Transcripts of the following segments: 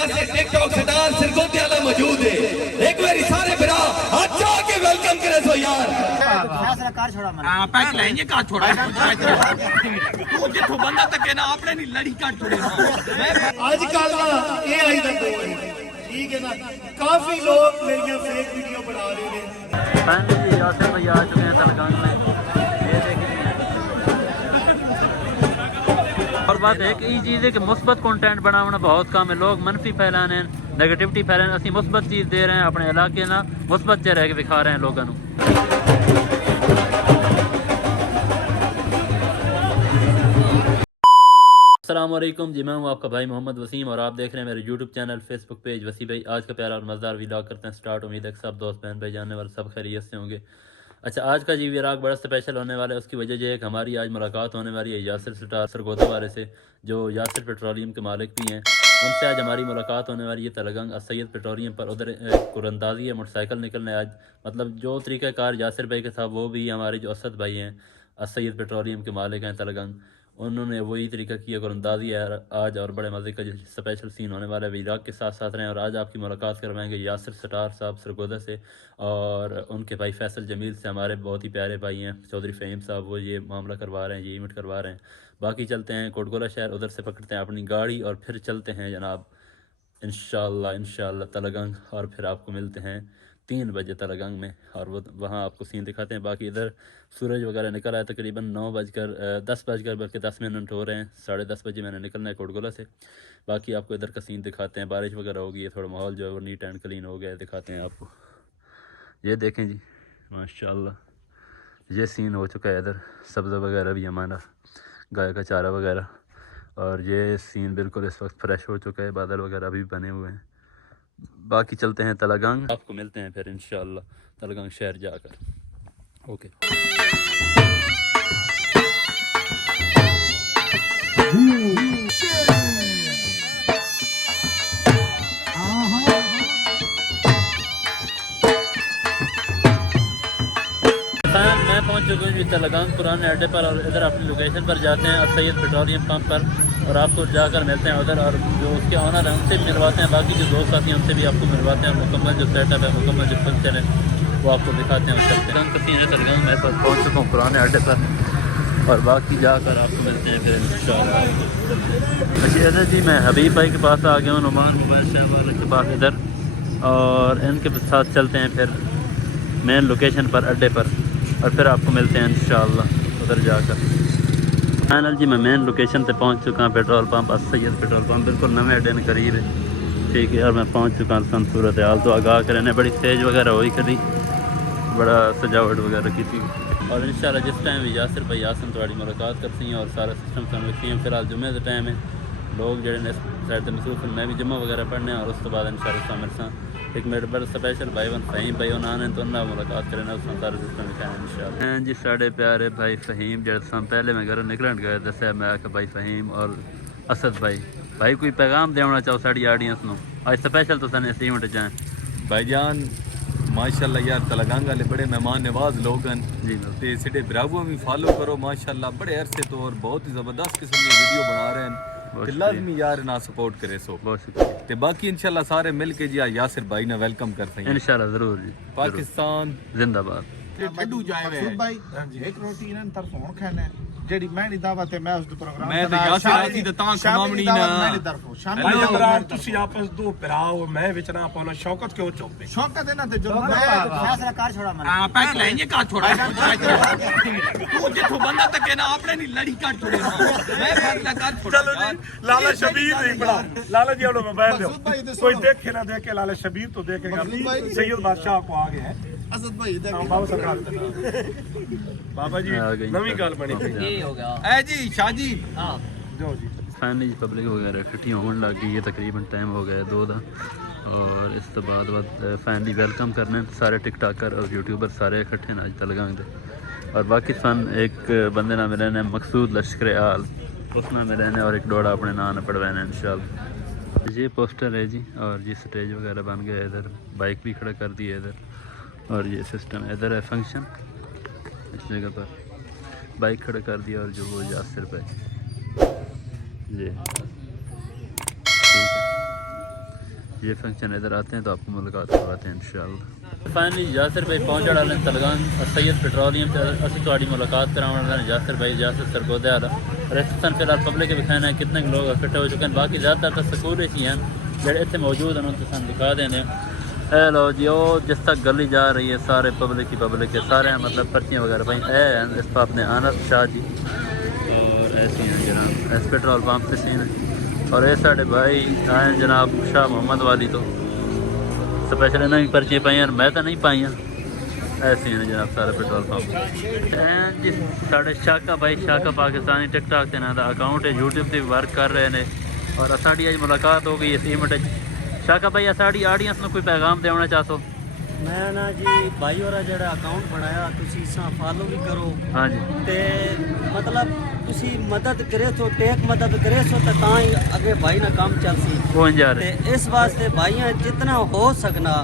यहाँ से TikTok star सिरगोते वाला मौजूद है। एक बार सारे बिरा अच्छा के वेलकम करे सो यार। फैसला कार छोड़ा मैंने। हां पैक लेंगे कार छोड़ा तू जिथों बंदा तके ना आपने नहीं लड़ी कार छोड़े आजकल ना एआई दा दौर है, ठीक है ना। काफी लोग मेरी फेक वीडियो बना रहे हैं। फाइनली यासिर भाई आ चुके हैं तलगांग में, ये देखिए। और बात एक ही चीज़ है कि मुस्बत कंटेंट बनाना बहुत कम है। लोग मनफी फैलाने, नेगेटिविटी फैलाने, असं मुस्बत चीज़ दे रहे हैं अपने इलाके ना, मुस्बत चेहरे के दिखा रहे हैं लोगों को। अस्सलाम वालेकुम जी, मैं हूँ आपका भाई मोहम्मद वसीम और आप देख रहे हैं मेरे यूट्यूब चैनल फेसबुक पेज वसी भाई। आज का प्यारा और मज़ेदार व्लॉग करते हैं स्टार्ट। उम्मीद है कि सब दोस्त बहन भाई जानने वाले सब खैरियत से होंगे। अच्छा, आज का जी व्लॉग बड़ा स्पेशल होने वाला है। उसकी वजह यह है कि हमारी आज मुलाकात होने वाली है यासिर स्टार सरगोदा वाले से, जो यासिर पेट्रोलियम के मालिक भी हैं। उनसे आज हमारी मुलाकात होने वाली है तलगांग सैयद पेट्रोलियम पर। उधर कुरंदाजी है, मोटरसाइकिल निकलने आज, मतलब जो तरीक़ाकार यासिर भाई के था वो भी हमारे जो असद भाई हैं सैयद पेट्रोलियम के मालिक हैं तलगांग, उन्होंने वही तरीका किया कुरंदाजी है आज। और बड़े मज़े का स्पेशल सीन होने वाला है। व्लॉग के साथ साथ रहें और आज आपकी मुलाकात करवाएंगे यासिर स्टार साहब सरगोदा से और उनके भाई फैसल जमील से, हमारे बहुत ही प्यारे भाई हैं चौधरी फ़हीम साहब, वो ये मामला करवा रहे हैं, ये इवेंट करवा रहे हैं। बाकी चलते हैं कोटगोला शहर, उधर से पकड़ते हैं अपनी गाड़ी और फिर चलते हैं जनाब इंशाअल्लाह तलगांग। और फिर आपको मिलते हैं 3 बजे तलगांग में और वो वहाँ आपको सीन दिखाते हैं। बाकी इधर सूरज वगैरह निकल आया, तकरीबन 10 बजकर बल्कि 10 मिनट हो रहे हैं। 10:30 बजे मैंने निकलना है कोटगोला से। बाकी आपको इधर का सीन दिखाते हैं। बारिश वगैरह होगी, थोड़ा माहौल जो है वो नीट एंड क्लीन हो गया है, दिखाते हैं आपको। ये देखें जी माशाल्लाह, ये सीन हो चुका है। इधर सब्ज़ा वगैरह भी हमारा, गाय का चारा वगैरह, और ये सीन बिल्कुल इस वक्त फ्रेश हो चुका है। बादल वगैरह भी बने हुए हैं। बाकी चलते हैं तलगांग, आपको मिलते हैं फिर इंशाअल्लाह तलगांग शहर जाकर। ओके। मैं पहुंच चुका हूँ तलगांग पुराने अड्डे पर और इधर अपनी लोकेशन पर जाते हैं और सैयद पेट्रोलियम पंप पर, और आपको जाकर मिलते हैं उधर। और जो उसके ऑनर हैं उनसे भी मिलवाते हैं, बाकी जो दोस्त साथी हैं उनसे भी आपको मिलवाते हैं। मुकम्मल जो सेटअप है, मुकम्मल जो फंक्शन है वो आपको दिखाते हैं। और चलते हैं तलगांग मैं पहुँच चुका हूँ पुराने अड्डे पर और बाकी जाकर आपको मिलते हैं फिर इंशाअल्लाह। अच्छा जी, मैं हबीब भाई के पास आ गया हूँ, नुमान मोबाइल शहर वाले के पास इधर, और इनके साथ चलते हैं फिर मेन लोकेशन पर अड्डे पर और फिर आपको मिलते हैं इंशाअल्लाह उधर जाकर। फाइनल जी, मैं मेन लोकेशन पे पहुंच चुका हूँ, petrol pump Syed petrol pump बिल्कुल नवे अड्डे के करीब है, ठीक है। और मैं पहुंच चुका हूँ। सूरत हाल तो आगाह करें, बड़ी स्टेज वगैरह हुई करी, बड़ा सजावट वगैरह की थी। और इंशाल्लाह जिस टाइम भी यासिर भाई आसन थोड़ी मुलाकात करती हैं और सारा सिस्टम समझती हैं। फिलहाल जुम्मे का टाइम है, लोग जो साइड से मसरूफ हैं, मैं भी जुम्मा वगैरह पढ़ने और उसके बाद इंशाल्लाह मेरे साथ एक मेरे बड़े स्पेशल भाई फ़हीम भाई उन्होंने तो उन्हें मुलाकात करें उस सारा सिस्टम दिखाया इंशाल्लाह। जी साढ़े प्यारे भाई फ़हीम जो पहले मैं घर निकलन गए दसिया, मैं आखिर भाई फ़हीम और असद भाई कोई पैगाम देना चाहो साड़ी आडियंस को आज स्पेशल तो सन इस इवेंट जाए भाईजान। माशाल्लाह यार तलगांग वाले बड़े मेहमान नवाज लोग हैं जी, ते सिटे ब्रावो भी फॉलो करो माशाल्लाह, बड़े अरसे तो और बहुत ही ज़बरदस्त किस्म की वीडियो बना रहे हैं, ते लाजमी यार ना सपोर्ट करे सो। बहुत शुक्रिया। ते बाकी इंशाल्लाह सारे मिल के जी यासिर भाई ने वेलकम कर सकें इंशाल्लाह ज़रूर जी, पाकिस्तान जिंदाबाद। ठंडू जाए हुए भाई एक रोटी इन्हां तरफ होण खाने जेडी मैंने दावत है, मैं उस प्रोग्राम मैं तो यासिर आती तो तां खमावणी ना मैंने तरफ शामिल हेलो इमरान, तुसी आपस दो भराओ, मैं विच ना पाना शौकत क्यों चौपे शौकत है ना ते जो फैसला कार छोड़ा मैंने। हां पैक लेंगे कार छोड़ा तू जिथों बंदा तके ना आपने नहीं लड़ी कार छोड़े मैं फैसला कार छोड़ा। चलो जी, लाला शबीर नहीं बड़ा लाला जी अपना मोबाइल दो, कोई देखे ना देखे, लाला शबीर तो देखेगा। सैयद बादशाह को आ गए हैं असद भाई इधर बाबा सरकार बाबा जी नवी गल बनी हो गया ए जी शाह जी हां जो जी। फाइनली पब्लिक वगैरह इकट्ठी होने लग गई है, तकरीबन टाइम हो गया 2 का। और इस तो बाद फाइनली वेलकम करने सारे टिकटाकर और यूट्यूबर सारे इकट्ठे ना अज तलगांग दे। और बाकी सन एक बंदे ना मिले ने मकसूद लश्कर आल, उस ना मिले ने और एक डोड़ा अपने नाम पढ़वाने इंशाल्लाह। ये पोस्टर है जी, और ये स्टेज वगैरह बन गया, इधर बाइक भी खड़ा कर दी है इधर, और ये सिस्टम इधर है फंक्शन, इस जगह पर बाइक खड़ा कर दिया और जो वो यासिर भाई जी ठीक है। ये फंक्शन इधर आते हैं तो आपको मुलाकात करवाते हैं इंशाल्लाह। फाइनली यासिर भाई पहुंचण वाले तलगान सैयद पेट्रोलियम असं थोड़ी मुलाकात कराने वाले यासिर भाई यासिर सरगोदे वाला रेस्टोरेंट फिलहाल पब्लिक दिखाना है कितने लोग इकट्ठे हो चुके हैं। बाकी ज़्यादातर तो स्कूल ही हैं जो इतने मौजूद हैं उनको तुम दिखा देने। लो जी वो जिस तक गली जा रही है सारे पब्लिक है सारे मतलब पर्चियाँ वगैरह भाई है इस पर अपने आनस शाह जी और ऐसे हैं जनाब इस पेट्रोल पम्प से सीन है। और ये साढ़े भाई आए जनाब शाह मोहम्मद वाली तो स्पेशल इन्होंने पर्चियाँ पाई मैं तो नहीं पाई ऐसे हैं जनाब सारे पेट्रोल पम्प जी। साढ़े शाका भाई शाका पाकिस्तानी टिकटॉक से ना अकाउंट है यूट्यूब से वर्क कर रहे हैं और असाड़ी अज मुलाकात हो गई इस इवेंट। शाका भाई असाड़ी आडियंस में कोई पैगाम देना चाहो? मैं ना जी भाई और जो अकाउंट बनाया तुसी इसा फॉलो भी करो। हाँ जी ते मतलब तुसी मदद करे तो टेक मदद करे सो तो ताई आगे भाई ना काम चल सी कौन जा रहे ते इस वास्ते भाइयां जितना हो सकना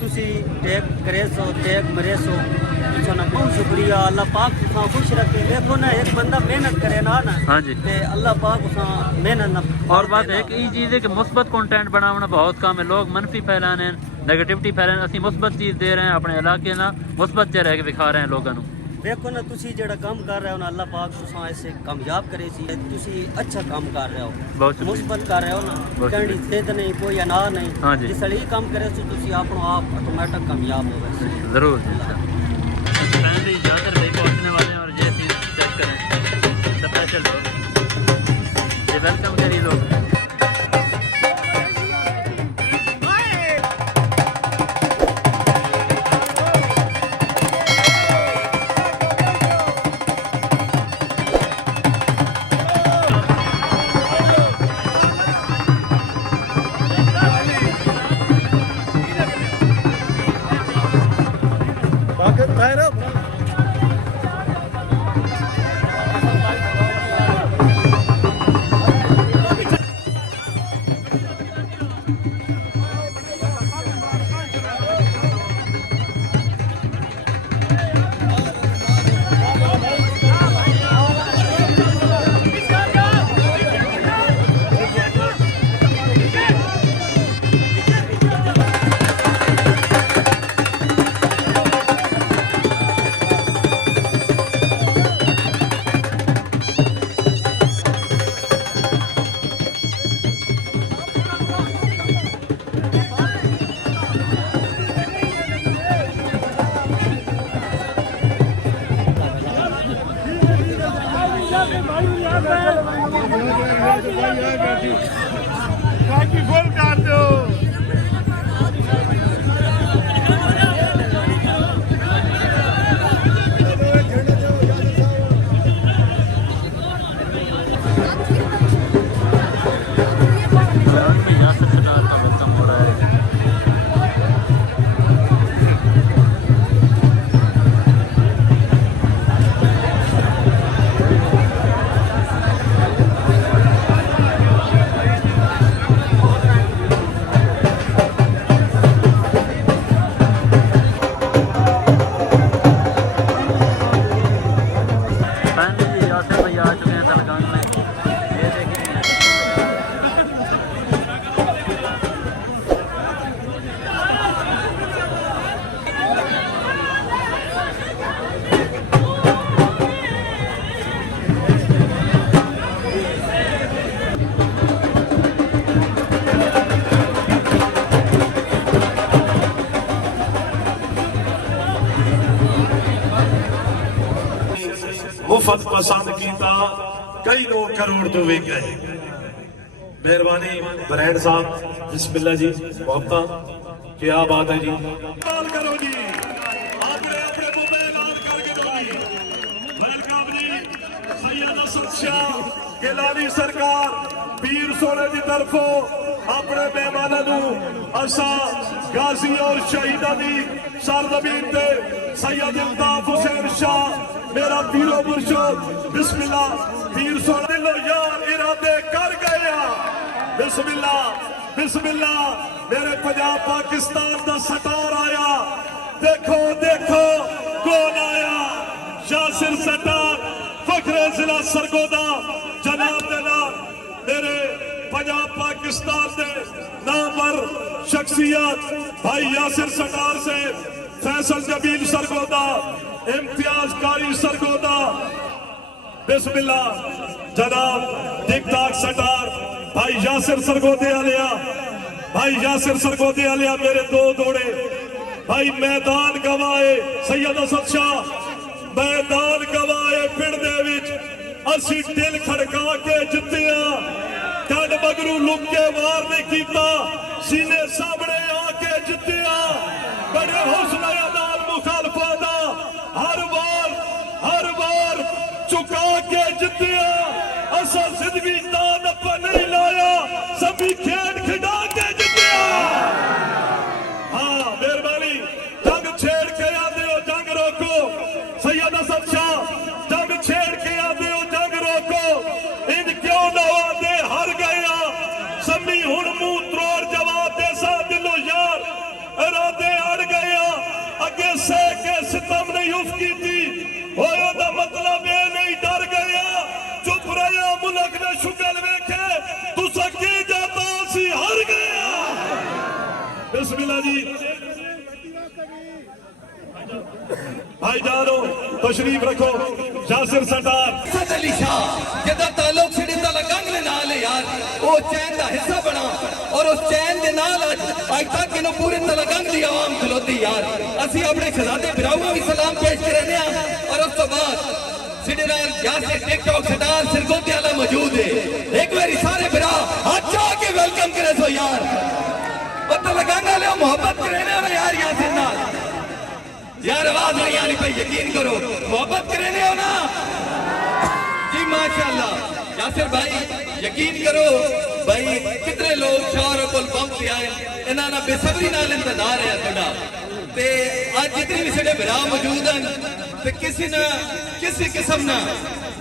तुसी टेक करे सो टेक मरे सो तुसा ना बहुत शुक्रिया। अल्लाह पाक तुसा खुश रखे। देखो ना एक बंदा मेहनत करे ना हाँ जी ते अल्लाह पाक तुसा मेहनत ना। और बात एक ही चीज़ है कि मुस्बत कंटेंट बनाना बहुत कम है। लोग मनफी फैलाने नेगेटिविटी फैलाने असं मुस्बत चीज़ दे रहे हैं अपने इलाके ना मुस्बत च रह के दिखा रहे हैं लोगों को। देखो ना तुसी जेड़ा काम कर रहे हो ना अल्लाह पाक तुसा ऐसे कामयाब करे सी तुसी अच्छा काम कर रहे हो बहुत मुस्बत कर रहे हो ना कहनी जिद नहीं कोई अनार नहीं। हाँ जी जिस अड़ी काम करे सो तुसी अपनो आप ऑटोमेटिक कामयाब हो गए जरूर। फैमिली ज़्यादातर भाई पहुँचने वाले हैं और ये चीज़ चेक करें स्पेशल लोग ये वेलकम करिए लोग। फुल कर दो मुफ्त पसंद किया कई लोग करोड़ तो भी गए। मेहरबानी ब्रांड साहब बिस्मिल्लाह जी मोहब्बत क्या बात है जी करो जी अपने अपने मुंबई ऐलान करके दो जी वेलकम जी सैयद असद शाह गिलानी सरकार पीर सोने की तरफों अपने मेहमानों असा गाजी और शहीदा दी सरजमीन ते सैयद इल्ताफ हुसैन शाह मेरा पीरो मुर्शद बिस्मिल्लाह पीर सोने दिलो यार इरादे कर गया बिस्मिल्लाह बिस्मिल्लाह मेरे पंजाब पाकिस्तान का सटार आया देखो देखो कौन आया यासिर सटार फखरे जिला सरगोदा जनाब मेरे पंजाब पाकिस्तान के नामवर शख्सियत भाई यासिर सरदार से फैसल जबील सरगोदा, इम्तियाज कारी सरगोदा, बिस्मिल्लाह जनाब टिकटॉक सरदार भाई यासिर सरगोदे आलिया, भाई यासिर सरगोदे आलिया मेरे दो दौड़े भाई मैदान गवाए सैयद असद शाह, मैदान गवाए पिंड दे विच असी दिल खड़का के जित्तिया, कंड मगरू लुक के वार नहीं कीता, सीने सामने आके जित्तिया, बड़े हौसले नाल मुखालफां दा हर बार चुका के जित्तिया, असा जिंदगी दा नफा नहीं लाया, सभी खेड खिडा के जित्तिया। हाँ मेहरबानी, जंग छेड़ के आते हो जंग रोको, सैयद असद शाह जंग छेड़ के आते हो जंग रोको, इन क्यों ना आते हर गया, समी हुण मुंह त्रोड़ जवाब दे सा दिलो यार, इरादे अड़ गया, अगे सह के सितम नहीं उफ की थी, होया दा मतलब ये नहीं डर गया, चुप रहा मुल्क ने शुगल वेखे, तुसा की जाता सी हर गया। बिस्मिल्लाह जी भाईजानो तशरीफ रखो, यासिर सरदार असद अली शाह जिहदा ताल्लुक सिटी दा लगंग दे नाल है यार, वो चैन दा हिस्सा बना और उस चैन दे नाल अज तक इन्हों पूरे तलगंग दी आवाम खलोती यार, असी अपने शहजादे बिराऊं भी सलाम पेश करने और उस तो बाद सिटी नाल यासिर टिकटॉक सरदार सिरगोदे वाला मौजूद है, एक बारी सारे बिरा हाथ चढ़ा के वेलकम करे सो यार, और तलगंग वाले मोहब्बत करने यार यासिर नाल यार, आवाज नहीं आनी भाई, यकीन करो मोहब्बत करने हो ना जी, माशाल्लाह यासिर भाई यकीन करो भाई, कितने लोग शहर को पंप पे आए, इन्हों ने बेसब्री नाल इंतजार है थोड़ा, ते आज जितने भी साडे भरा मौजूद हैं, ते किसी किस्म ना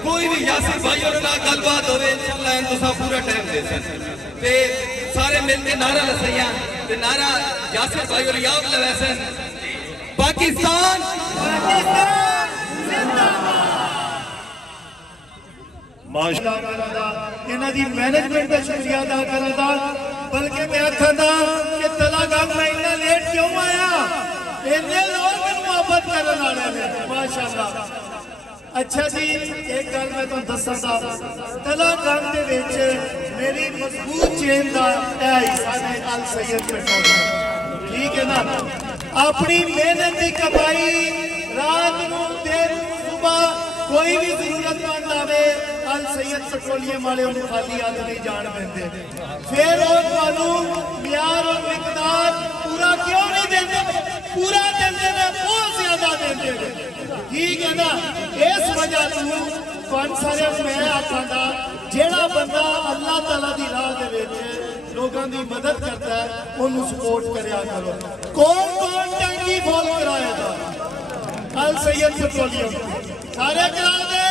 कोई भी यासिर भाई और ना गलबात होवे इंशाअल्लाह तुसा पूरा टाइम दे सन, ते सारे मिलके नारा लसैया, ते नारा यासिर भाई और याद लवैसन, पाकिस्तान इन्हां दी मैनेजमेंट का शुक्रिया अदा करदा, बल्कि मैं आखदा कि तलागंग में इन्ना लेट क्यों आया, इन्ने लोग मोहब्बत करने वाले ने माशाअल्लाह। अच्छा जी एक गल मैं तुहानू दस्सां दा, तलागंग दे विच मेरी मजबूत चेन दा हिस्सा ने अल सैयद पेट्रोलियम, ठीक है ना, अपनी मेहनत की कमाई रात को दिन सुबह कोई भी जरूरतमंद आवे अल सैयद पेट्रोलियम वाले उन्हें खाली हाथ नहीं जान देंगे, फिर वो थानू म्यार और मिकदार पूरा क्यों नहीं देते, पूरा देते ने बहुत ज्यादा देते, ठीक है ना। इस वजह तो सारे मैं आखांगा जेड़ा बंदा अल्लाह ताला दी राह दे विच लोगों की मदद करता है उन्होंने सपोर्ट करया करो। कौन टैंकी फॉल कराएगा अल सैयद पेट्रोलियम सारे करा दे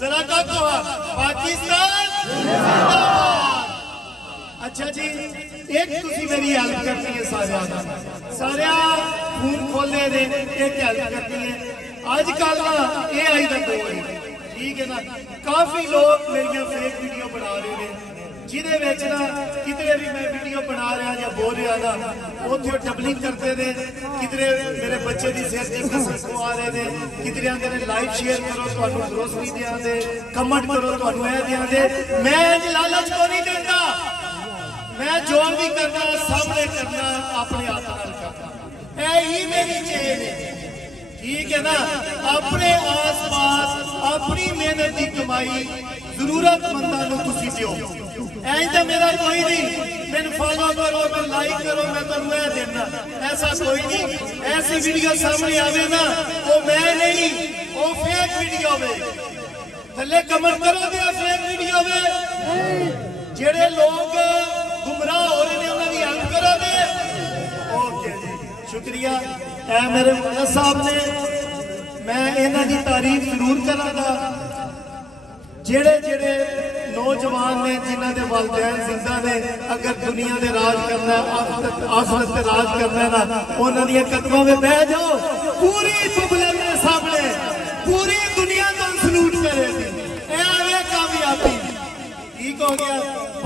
जरा का पाकिस्तान जिंदाबाद। अच्छा जी एक तुसी मेरी हेल्प करनी है, सारे खून खोले ने एक हेल्प करनी है। अजकल AI का दौर है, ठीक है ना, काफी लोग मेरी फेक वीडियो बना रहे हैं जिदे विच ना किधरे भी मैं वीडियो बना रहा या बोल रहा ना उथे डबलिंग करते हैं, किधरे मेरे बच्चे की सेहत की कसम खवा रहे हैं, किधरे आंदे ने लाइव शेयर करो तुहानू ग्रोसरी दियां दे, कमेंट करो तुहानू ए दियां दे। मैं लालच को नहीं देता, मैं जो भी करना सामने करना अपने हाथ नाल करना, यही मेरी चेन है, ठीक है ना। अपने आस पास अपनी मेहनत की कमाई जरूरतमंदा नूं तुसीं दिओ, ऐ तो मेरा कोई नहीं मैंने फॉलो करो मैं लाइक करो मैं तुहानू ए देना, ऐसा कोई नहीं। ऐसी वीडियो सामने आवे ना वो मैं नहीं वो फेक वीडियो वे, थल्ले कमेंट करो दे फेक वीडियो वे, जेड़े लोग गुमराह हो रहे हैं उन्हां दी हेल्प करो दे। ओके जी शुक्रिया ऐ मेरे मुल्ला साहब ने, मैं इन्हां दी तारीफ जरूर करांगा। जेड़े जेड़े नौजवान ने जिन्हां दे वालिदैन जिंदा ने, अगर दुनिया दे राज करना आखिरत ते राज करना है ना उन्हां दी कदमां में बह जाओ, पूरी पब्लिक के सामने पूरी दुनिया तो सलूट करेगी, ए आवे कामयाबी। ठीक हो गया।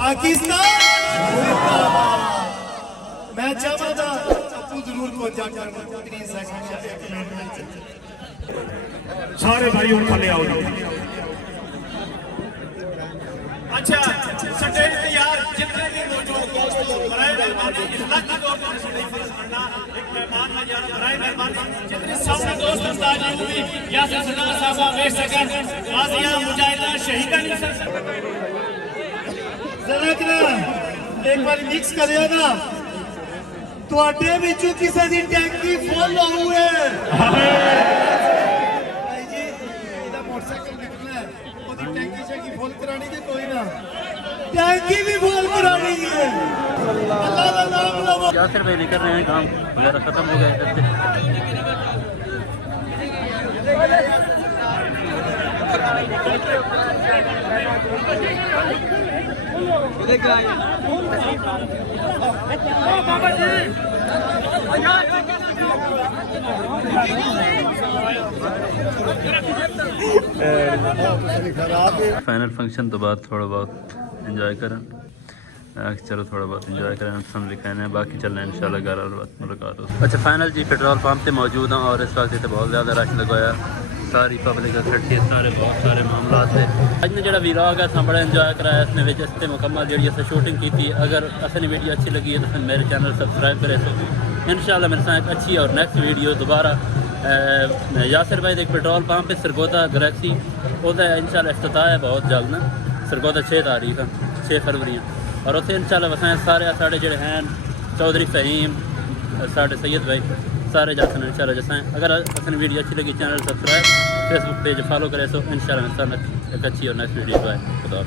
पाकिस्तान जिंदाबाद। मैं चाहता तू जरूर पहुंचा कर 30 सेकंड या 1 मिनट। सारे भाई उठ थले आओ जी। अच्छा स्टेज पे यार जितने भी मौजूद दोस्त लोग बराए मेहरबानी इखलाकी तौर पर फर्ज करना एक मेहमान में जाना बराए मेहरबानी जितने सामने दोस्त उस्ताद भी यासिर सना साहब वेश सकन गाजिया मुजाहिदा शहीदा जरा ना एक बार मिक्स करियो ना ਤੁਹਾਡੇ ਵਿੱਚੋਂ ਕਿਸੇ ਦੀ ਟੈਂਕੀ ਫੁੱਲ ਹੋਊ ਹੈ ਭਾਈ ਜੀ ਇਹਦਾ ਮੋਟਰਸਾਈਕਲ ਨਿਕਲਣਾ ਹੈ ਉਹਦੀ ਟੈਂਕੀ ਸ਼ੈਂਕੀ ਫੁੱਲ ਕਰਾਣੀ ਤੇ ਕੋਈ ਨਾ टैंकी भी फुल करानी है अल्लाह का नाम लो। यासिर भाई लेकर रहे हैं काम वगैरह खत्म हो गए इधर फाइनल फंक्शन तो बाद थोड़ा बहुत इंजॉय करें चलो थोड़ा बहुत इंजॉय करें हम दिखाने हैं बाकी चलना है इंशाल्लाह घर और बात मुलाकात हो। अच्छा फाइनल जी पेट्रोल पंप पे मौजूद हूँ और इस वक्त इतने बहुत ज़्यादा रश लगाया सारी पब्लिक इकट्ठी सारे बहुत सारे मामला थे अज ने जो वीलॉग है बड़ा इंजॉय कराया इसने इससे मुकम्मल जी शूटिंग की थी। अगर असली वीडियो अच्छी लगी है तो मेरे चैनल सब्सक्राइब करें तो इंशाल्लाह मेरे साथ अच्छी और नेक्स्ट वीडियो दोबारा यासिर भाई एक पेट्रोल पंप है सरगोदा गैलेक्सी वह इंशाल्लाह इफ्तिताह है बहुत जल्द ना सरगोदा 6 तारीख है 6 फरवरी और उत्थे इंशाल्लाह वसाएं सारे साढ़े जोड़े हैं चौधरी फहीम साढ़े सैयद भाई सारे जाते हैं इंशाल्लाह जैसा अगर असली वीडियो अच्छी लगी channel subscribe Facebook page follow करें तो इंशाल्लाह एक अच्छी और नेक्स्ट वीडियो है खुदा।